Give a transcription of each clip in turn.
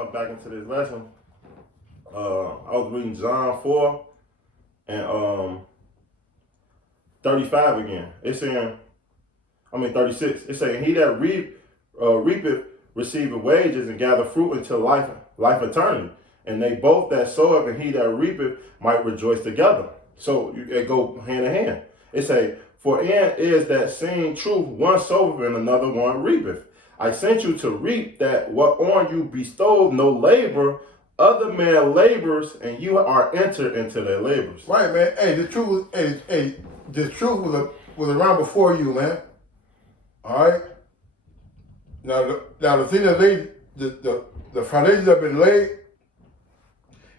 jump back into this lesson. I was reading John 4 and 35 again. It's saying, 36. It's saying, he that reapeth receiveth wages and gather fruit until life eternity. And they both that soweth and he that reapeth might rejoice together. So it go hand in hand. It say, for in is that same truth, one soweth and another one reapeth. I sent you to reap that what on you bestowed no labor, other man labors, and you are entered into their labors. Right, man. Hey, the truth, the truth was around before you, man. All right. Now the thing that laid, the foundations have been laid,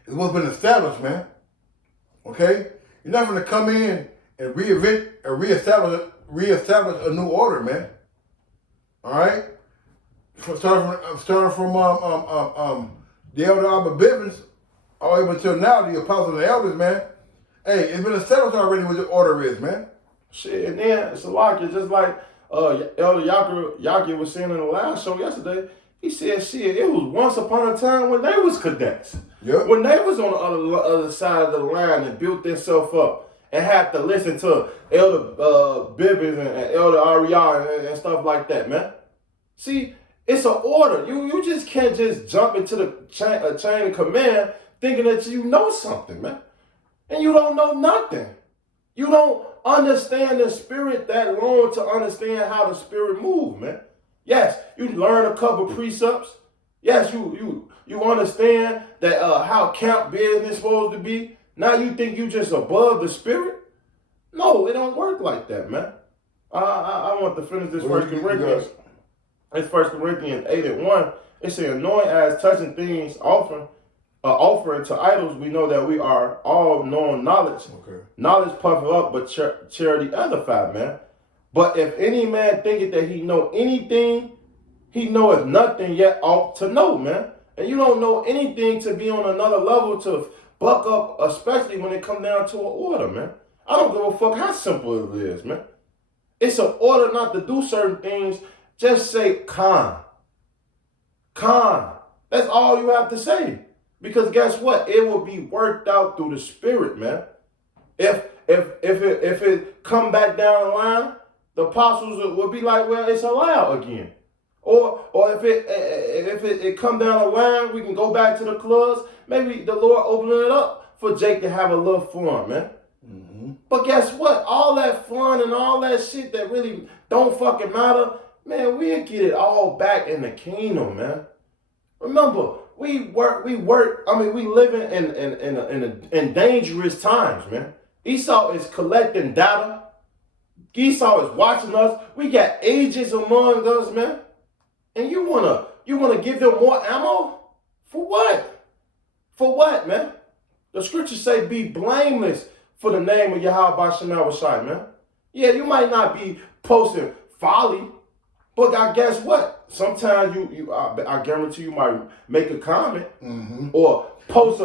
is what's been established, man. Okay, you're not going to come in and reinvent or reestablish a new order, man. All right. Starting from the elder Albert Bivens all the way until now, the apostles and the elders, man. Hey, it's been established already what the order is, man. Shit, and then it's a lot. It's just like Elder Yaki was saying in the last show yesterday. He said, shit, it was once upon a time when they was cadets. Yep. When they was on the other side of the line and built themselves up and had to listen to Elder Bivens and Elder Ariah and stuff like that, man. See, it's an order. You just can't just jump into the chain of command thinking that you know something, man. And you don't know nothing. You don't understand the spirit that long to understand how the spirit moves, man. Yes, you learn a couple precepts. Yes, you understand that how camp business is supposed to be. Now you think you just above the spirit? No, it don't work like that, man. I want to finish this First Corinthians. It's 1 Corinthians 8:1. It says, knowing as touching things offering to idols, we know that we are all knowing knowledge. Okay. Knowledge puffeth up, but charity edifieth, man. But if any man thinketh that he know anything, he knoweth nothing yet ought to know, man. And you don't know anything to be on another level to buck up, especially when it comes down to an order, man. I don't give a fuck how simple it is, man. It's an order not to do certain things. Just say Khan. Khan. That's all you have to say. Because guess what? It will be worked out through the spirit, man. If it come back down the line, the apostles will be like, well, it's allowed again. Or if it come down the line, we can go back to the clubs. Maybe the Lord open it up for Jake to have a little fun, man. Mm-hmm. But guess what? All that fun and all that shit that really don't fucking matter, man, we'll get it all back in the kingdom, man. Remember, we living in dangerous times, man. Esau is collecting data. Esau is watching us. We got agents among us, man. And you wanna give them more ammo? For what? For what, man? The scriptures say be blameless for the name of Yahweh Shemel Shai, man. Yeah, you might not be posting folly, but I guess what? Sometimes I guarantee you might make a comment or post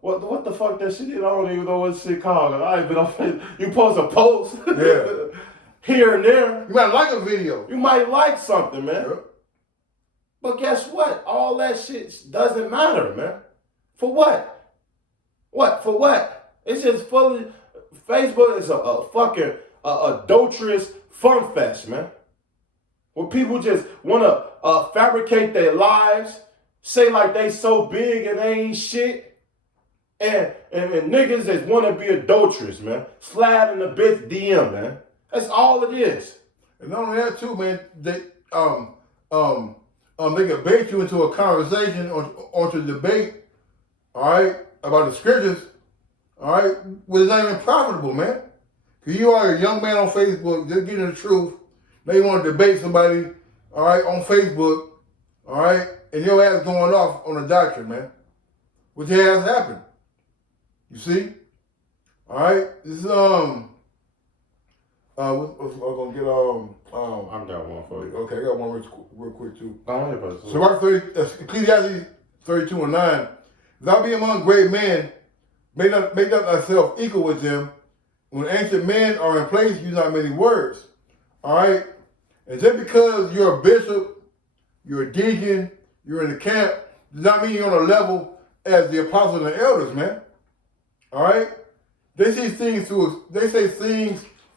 what the fuck that shit is? I don't even know what shit called. I ain't been on Facebook. You post a post here and there. You might like a video. You might like something, man. Yep. But guess what? All that shit doesn't matter, man. For what? What? For what? It's just fully. Facebook is a fucking adulterous fun fest, man. Where people just want to fabricate their lives, say like they so big and they ain't shit. And niggas just want to be adulterous, man. Slide in the bitch DM, man. That's all it is. And not only that too, man, they can bait you into a conversation or to debate, all right, about the scriptures, all right, which is not even profitable, man. Because you are a young man on Facebook, just getting the truth. Now you want to debate somebody, all right, on Facebook, all right, and your ass going off on a doctrine, man. Which has happened. You see? All right, this is I'm gonna get I got one for you. Okay, I got one real quick too. So Mark 30, Ecclesiastes 32:9. If thou be among great men, make not thyself equal with them. When ancient men are in place, use not many words. All right, and just because you're a bishop, you're a deacon, you're in the camp, does not mean you're on a level as the apostles and the elders, man. All right? They say things through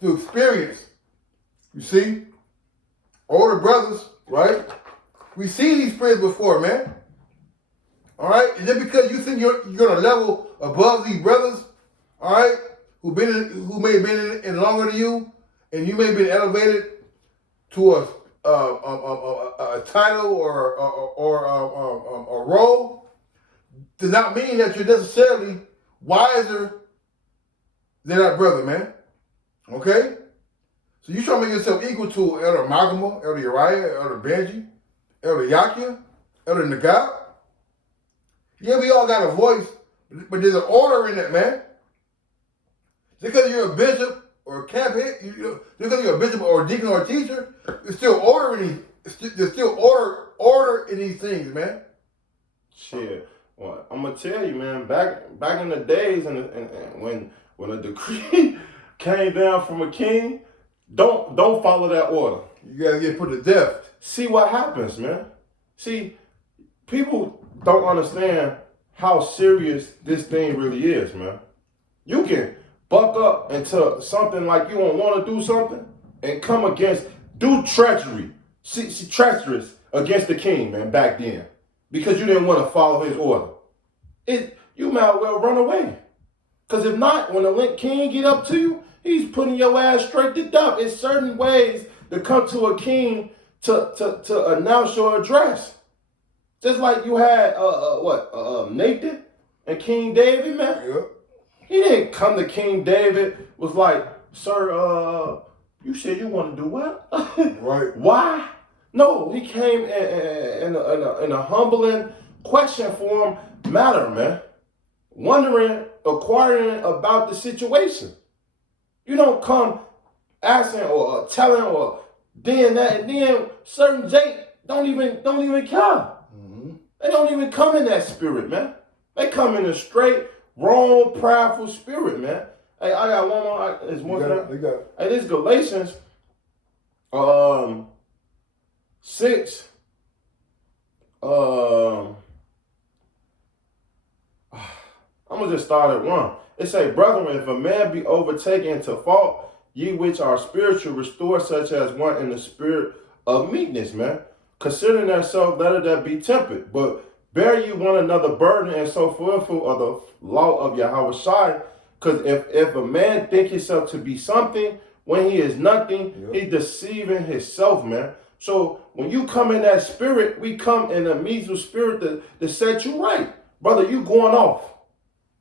experience. You see? Older brothers, right? We see these spirits before, man. All right? And just because you think you're on a level above these brothers, all right, who may have been in longer than you, and you may have been elevated to a title or a role, does not mean that you're necessarily wiser than that brother, man. Okay? So you try to make yourself equal to Elder Magama, Elder Uriah, Elder Benji, Elder Yakia, Elder Nagab. Yeah, we all got a voice, but there's an order in it, man. Just because you're a bishop or a camp head, just because you're a bishop or a deacon or a teacher, there's still order in these things, man. Shit. Well, I'm gonna tell you, man. Back in the days, and when a decree came down from a king, don't follow that order. You gotta get put to death. See what happens, man. See, people don't understand how serious this thing really is, man. You can buck up into something like you don't want to do something and come do treachery, see treacherous against the king, man, back then, because you didn't want to follow his order. You might well run away. Because if not, when the king get up to you, he's putting your ass straight to death. It's certain ways to come to a king to announce your address. Just like you had Nathan and King David, man. Yep. He didn't come to King David was like, sir, you said you want to do what? Right. Why? No, he came in a humbling question form matter, man. Wondering, inquiring about the situation. You don't come asking or telling or doing that, and then certain Jake don't even care. Mm-hmm. They don't even come in that spirit, man. They come in a straight, wrong, prideful spirit, man. Hey, I got one more. There's one more. They got it. Hey, this Galatians 6. I'm gonna just start at 1. It say, brethren, if a man be overtaken into fault, ye which are spiritual, restore such as one in the spirit of meekness, man. Considering thyself, let it that be tempered, but bear ye one another burden, and so fulfill of the law of Yahweh Shai. Because if a man think himself to be something when he is nothing, he's deceiving himself, man. So when you come in that spirit, we come in a measly spirit to set you right. Brother, you going off.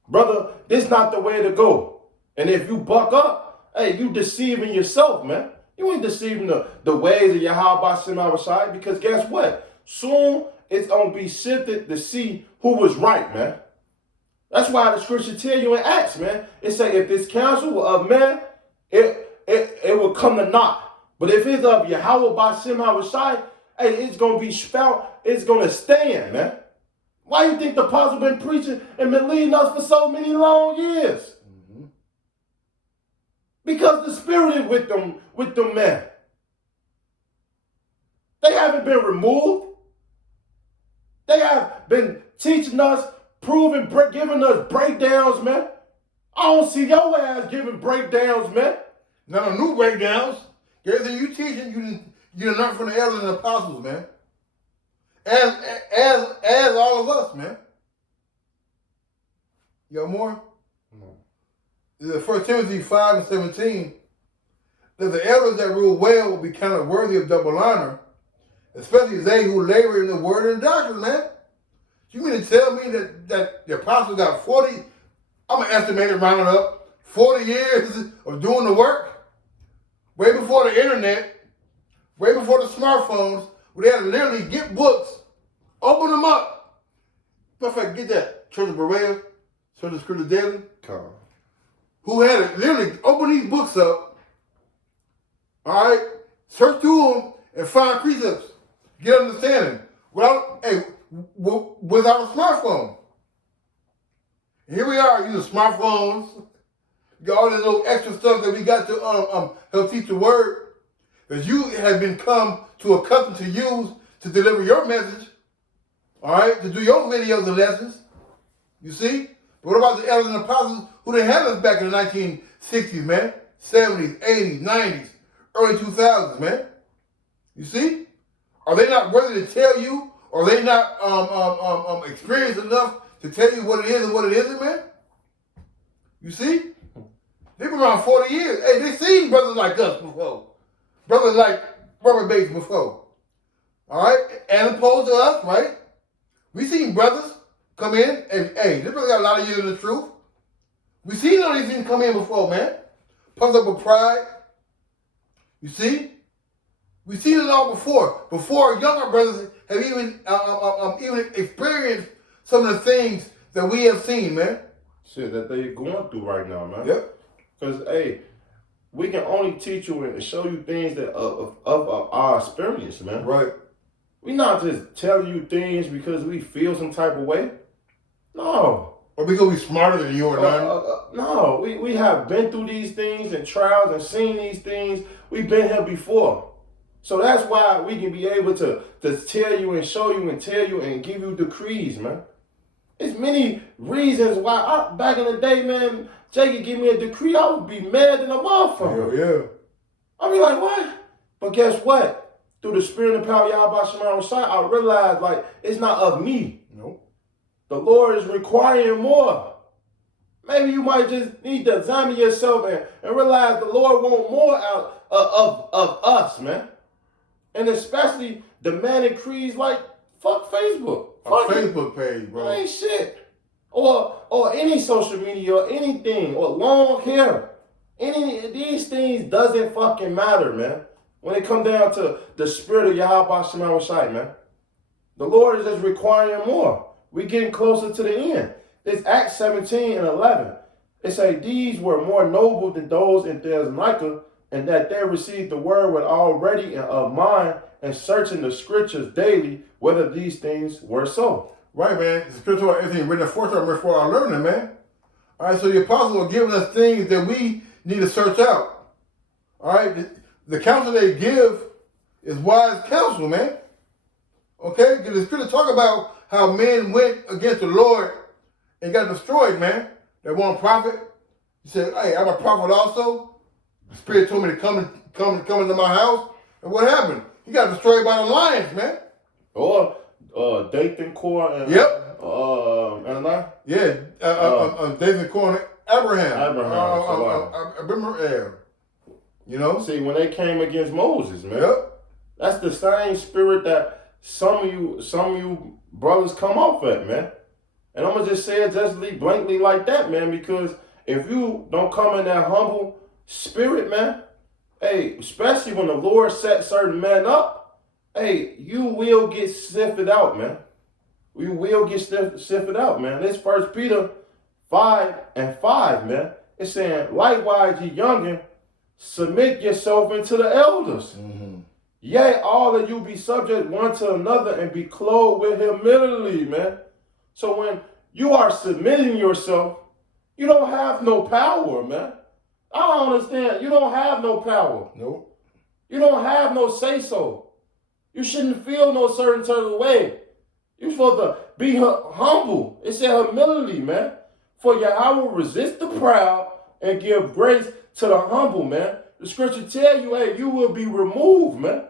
Brother, this not the way to go. And if you buck up, hey, you deceiving yourself, man. You ain't deceiving the ways of Yahweh Shai Shai, because guess what? Soon it's going to be sifted to see who was right, man. That's why the scripture tell you in Acts, man. It say if this counsel of man, it will come to naught. But if it's of Yahweh Shai, hey, it's going to be found, it's going to stand, man. Why you think the apostle been preaching and been leading us for so many long years? Mm-hmm. Because the spirit is with them men. They haven't been removed. They have been teaching us, proving, giving us breakdowns, man. I don't see your ass giving breakdowns, man. None of new breakdowns. Everything you teaching, you learn from the elders and apostles, man. As all of us, man. You got more? No. 1 Timothy 5:17. That the elders that rule well will be counted worthy of double honor, especially they who labor in the word and doctrine, man. You mean to tell me that the apostle got 40, I'm going to estimate it, round it up, 40 years of doing the work? Way before the internet, way before the smartphones, where they had to literally get books, open them up. Matter of fact, get that. Church of Berea, Church of Scripture Daily. Come. Who had to literally open these books up, all right, search through them and find precepts, get understanding without a smartphone. And here we are using smartphones, got all this little extra stuff that we got to help teach the word that you have been come to accustomed to use to deliver your message. all right, to do your videos and lessons. You see? But what about the elders and apostles who didn't have us back in the 1960s, man? 70s, 80s, 90s, early 2000s, man. You see? Are they not worthy to tell you? Are they not experienced enough to tell you what it is and what it isn't, man? You see? They've been around 40 years. Hey, they seen brothers like us before. Brothers like Rubber Bass before. All right? And opposed to us, right? We seen brothers come in and, hey, this brother got a lot of years in the truth. We seen all these things come in before, man. Puffed up with pride. You see? We've seen it all before. Before younger brothers have even experienced some of the things that we have seen, man. Shit that they going through right now, man. Yep. Because, hey, we can only teach you and show you things that of our experience, man. Right. We not just telling you things because we feel some type of way. No. Or because we're smarter than you or not. No. We have been through these things and trials and seen these things. We've been here before. So that's why we can be able to tell you and show you and tell you and give you decrees, man. There's many reasons why back in the day, man, Jay could give me a decree, I would be mad than a motherfucker. Hell yeah. I'd be like, what? But guess what? Through the spirit and power of Yahweh Shema Shai, I realized, like, it's not of me. Nope. The Lord is requiring more. Maybe you might just need to examine yourself and realize the Lord wants more out of us, man. And especially demanding creeds like, fuck Facebook. Our Facebook page, bro. Ain't shit. Or any social media or anything. Or long hair. Any of these things doesn't fucking matter, man. When it comes down to the spirit of Yahweh Shema Shai, man. The Lord is just requiring more. We're getting closer to the end. It's Acts 17 and 11. It say, these were more noble than those in Thessalonica, and that they received the word with all ready of mind and searching the scriptures daily whether these things were so. Right, man. The scripture about everything written aforetime for our learning, man. All right, so the apostles are giving us things that we need to search out. All right, the counsel they give is wise counsel, man. Okay, because the scripture talk about how men went against the Lord and got destroyed, man. That one prophet, he said, hey, I'm a prophet also. The Spirit told me to come into my house. And what happened? He got destroyed by the lions, man. Or Dathan, Korah, and Yep. and I? Yeah, Dathan, Korah, and Abraham. Abraham. I remember, you know? See, when they came against Moses, man. Yep. That's the same spirit that some of you brothers come off at, man. And I'm gonna just say it just blankly like that, man, because if you don't come in that humble spirit, man, hey, especially when the Lord set certain men up, hey, you will get sifted out, man. You will get sifted out, man. This 1 Peter 5:5, man. It's saying, likewise, ye youngin, submit yourself into the elders. Mm-hmm. Yea, all of you be subject one to another and be clothed with humility, man. So when you are submitting yourself, you don't have no power, man. I don't understand. You don't have no power. Nope. You don't have no say-so. You shouldn't feel no certain type of way. You're supposed to be humble. It said humility, man. For Yahweh will resist the proud and give grace to the humble, man. The scripture tell you, hey, you will be removed, man.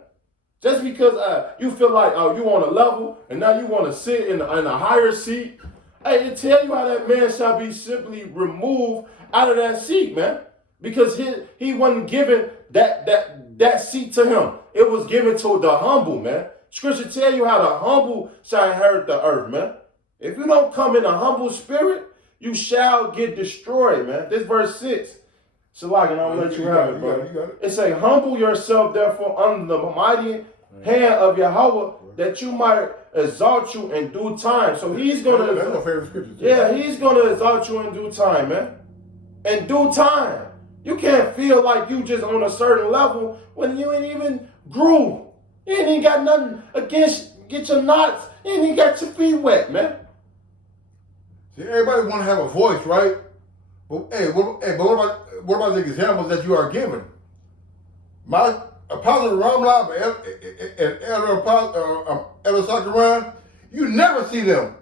Just because you feel like, you on a level and now you want to sit in a higher seat. Hey, it tell you how that man shall be simply removed out of that seat, man. Because he wasn't given that seat to him. It was given to the humble, man. Scripture tell you how the humble shall inherit the earth, man. If you don't come in a humble spirit, you shall get destroyed, man. This verse 6. Shalak, and I'll let you have it, bro. It say, humble yourself, therefore, under the mighty hand of Yahweh, that you might exalt you in due time. So he's going to... That's my favorite scripture. Yeah, he's going to exalt you in due time, man. In due time. You can't feel like you just on a certain level when you ain't even grew. You ain't even got nothing against, get your knots. You ain't even got your feet wet, man. See, everybody want to have a voice, right? But hey, what about the examples that you are given? My Apostle Ramla and Elder Zachariah, You never see them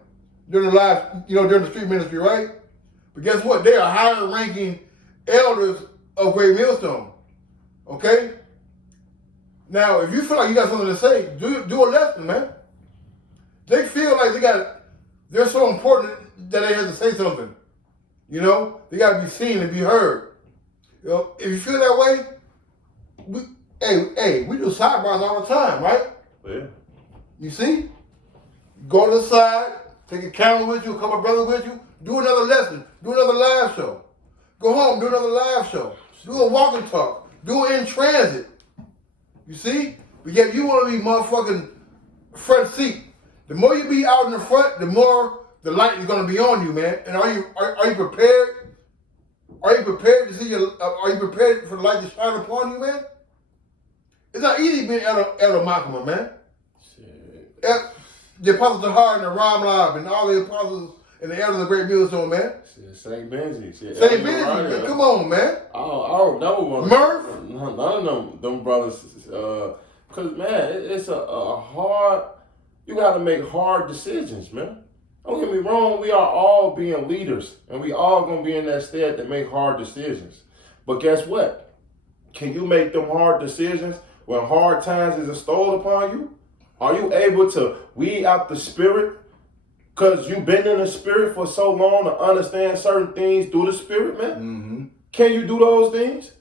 during the live, during the street ministry, right? But guess what? They are higher ranking elders of Great Millstone. Okay? Now, if you feel like you got something to say, do a lesson, man. They feel like they're so important that they have to say something. They got to be seen and be heard. If you feel that way, we do sidebars all the time, right? Yeah. You see? Go to the side, take a camera with you, a couple of brothers with you, do another lesson, do another live show. Go home, do another live show. Do a walk and talk. Do it in transit. You see? But yet you want to be motherfucking front seat. The more you be out in the front, the more the light is going to be on you, man. And are you prepared? Are you prepared to see are you prepared for the light to shine upon you, man? It's not easy being Elder Malcolm, man. Shit. The apostles Tahar and the Ramlab and all the apostles and the elders of Great Millstone, man. Shit, St. Benji. Shit. St. Benji, man. Come on, man. I don't never want Murph? None of them brothers. Cause man, it's a hard. You got to make hard decisions, man. Don't get me wrong. We are all being leaders, and we all gonna be in that state to make hard decisions. But guess what? Can you make them hard decisions when hard times is installed upon you? Are you able to weed out the spirit? Because you've been in the spirit for so long to understand certain things through the spirit, man. Mm-hmm. Can you do those things?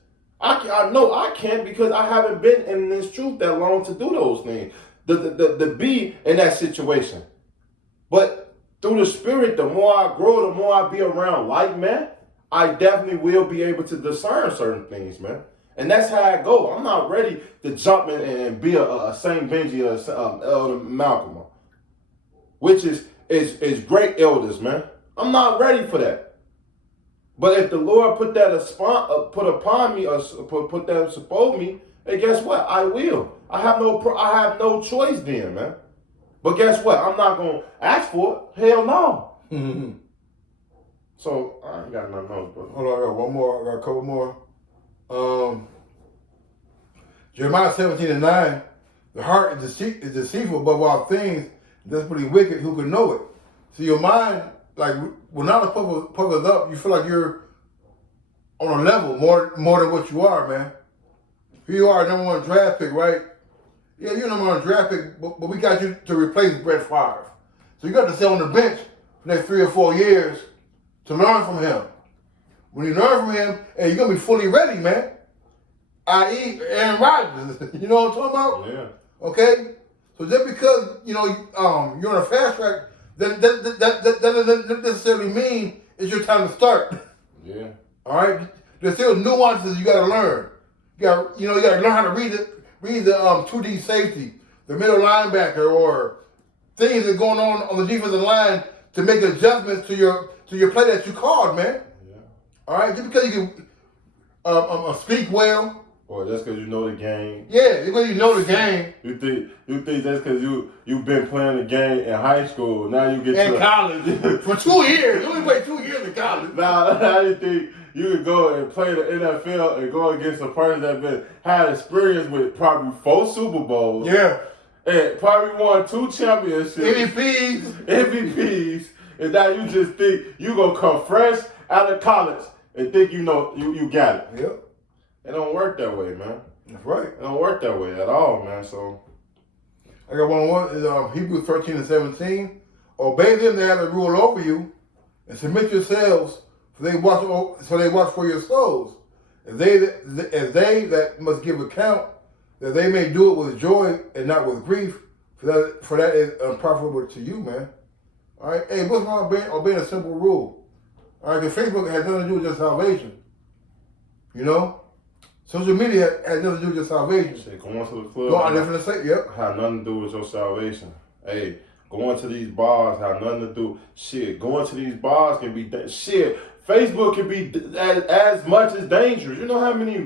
I know I can't because I haven't been in this truth that long to do those things. The be in that situation. But through the spirit, the more I grow, the more I be around light, man, I definitely will be able to discern certain things, man. And that's how I go. I'm not ready to jump in and be a St. Benji or Elder Malcolm, which is great elders, man. I'm not ready for that. But if the Lord put that put upon me or put that upon me, hey, guess what? I will. I have no choice then, man. But guess what? I'm not gonna ask for it. Hell no. Mm-hmm. So I ain't got nothing else, bro. Hold on, I got one more. I got a couple more. Jeremiah 17:9. The heart is deceitful above all things, desperately wicked. Who could know it? So your mind, like when now the puffers up, you feel like you're on a level more than what you are, man. Here you are, number one draft pick, right? Yeah, you're number one draft pick, but we got you to replace Brett Favre. So you got to sit on the bench for the next 3 or 4 years to learn from him. When you learn from him, and you're gonna be fully ready, man. I.e. Aaron Rodgers. You know what I'm talking about? Yeah. Okay? So just because, you're on a fast track, that doesn't necessarily mean it's your time to start. Yeah. All right? There's still nuances you gotta learn. You gotta learn how to read the 2D safety, the middle linebacker, or things that are going on the defensive line to make adjustments to your play that you called, man. Yeah. All right? Just because you can speak well. Or just because you know the game. Yeah, because you know the game. You think just because you've been playing the game in high school, now you get in college for 2 years. You only played 2 years in college. Now you think you could go and play the NFL and go against a person that had experience with probably 4 Super Bowls. Yeah. And probably won 2 championships. MVPs. And now you just think you gonna come fresh out of college and think you got it. Yep. It don't work that way, man. That's right. It don't work that way at all, man. So I got one is Hebrews 13:17. Obey them that have the rule over you, and submit yourselves, for they watch for your souls, as they that must give account, that they may do it with joy and not with grief, for that is unprofitable to you, man. All right. Hey, what's wrong with obeying a simple rule? All right. Because Facebook has nothing to do with your salvation. Social media has nothing to do with your salvation. Shit, going to the club. No, I definitely say, yep. Have nothing to do with your salvation. Hey, going to these bars have nothing to do. Shit, going to these bars can be shit. Facebook can be as much as dangerous. You know how many